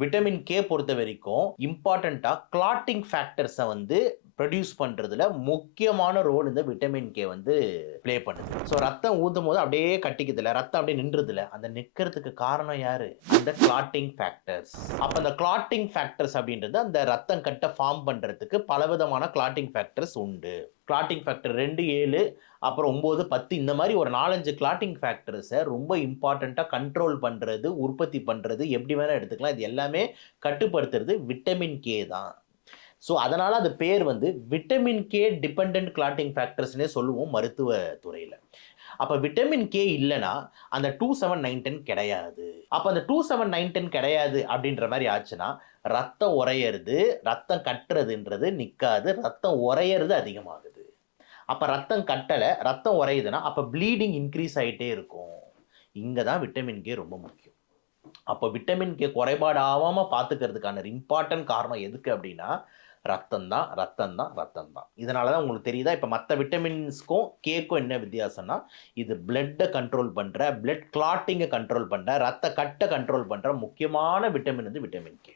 Vitamin K பொறுத்த வரைக்கும் இம்பார்ட்டண்ட்டாக கிளாட்டிங் ஃபேக்டர்ஸை வந்து ப்ரொடியூஸ் பண்ணுறதுல முக்கியமான ரோல் இந்த விட்டமின் கே வந்து ப்ளே பண்ணுது. ஸோ ரத்தம் ஊற்றும் போது அப்படியே கட்டிக்குதில்ல, ரத்தம் அப்படியே நின்றுதில்ல, அந்த நிற்கிறதுக்கு காரணம் யாரு? இந்த கிளாட்டிங் ஃபேக்டர்ஸ். அப்போ அந்த கிளாட்டிங் ஃபேக்டர்ஸ் அப்படின்றது அந்த ரத்தம் கட்டை ஃபார்ம் பண்ணுறதுக்கு பலவிதமான கிளாட்டிங் ஃபேக்டர்ஸ் உண்டு. கிளாட்டிங் ஃபேக்டர் 2, 7, அப்புறம் 9, 10 இந்த மாதிரி ஒரு 4-5 கிளாட்டிங் ஃபேக்டர்ஸை ரொம்ப இம்பார்ட்டண்ட்டாக கண்ட்ரோல் பண்ணுறது, உற்பத்தி பண்ணுறது, எப்படி வேணால் எடுத்துக்கலாம். இது எல்லாமே கட்டுப்படுத்துறது விட்டமின் கே தான். ஸோ அதனால் அது பேர் வந்து விட்டமின் கே டிபெண்டன்ட் கிளாட்டிங் ஃபேக்டர்ஸ்னே சொல்லுவோம் மருத்துவ துறையில். அப்போ விட்டமின் கே இல்லைன்னா அந்த 27-9-10 கிடையாது. அப்போ அந்த 27-9-10 கிடையாது அப்படின்ற மாதிரி ஆச்சுன்னா ரத்தம் உறையிறது, ரத்தம் கட்டுறதுன்றது நிற்காது, ரத்தம் உறையிறது அதிகமாகுது. அப்போ ரத்தம் கட்டலை, ரத்தம் உறையுதுன்னா அப்போ ப்ளீடிங் இன்க்ரீஸ் ஆகிட்டே இருக்கும். இங்கே தான் விட்டமின் கே ரொம்ப முக்கியம். அப்போ விட்டமின் கே குறைபாடு ஆகாமல் பார்த்துக்கிறதுக்கான இம்பார்ட்டன்ட் காரணம் எதுக்கு அப்படின்னா ரத்தம் தான், ரத்தம் தான், ரத்தம் தான். இதனால தான் உங்களுக்கு தெரியுதா இப்போ மற்ற விட்டமின்ஸ்க்கும் கேக்கும் என்ன வித்தியாசம்னா இது பிளட்டை கண்ட்ரோல் பண்ணுற, பிளட் கிளாட்டிங்கை கண்ட்ரோல் பண்ணுற, ரத்த கட்டை கண்ட்ரோல் பண்ணுற முக்கியமான விட்டமின் வந்து விட்டமின் கே.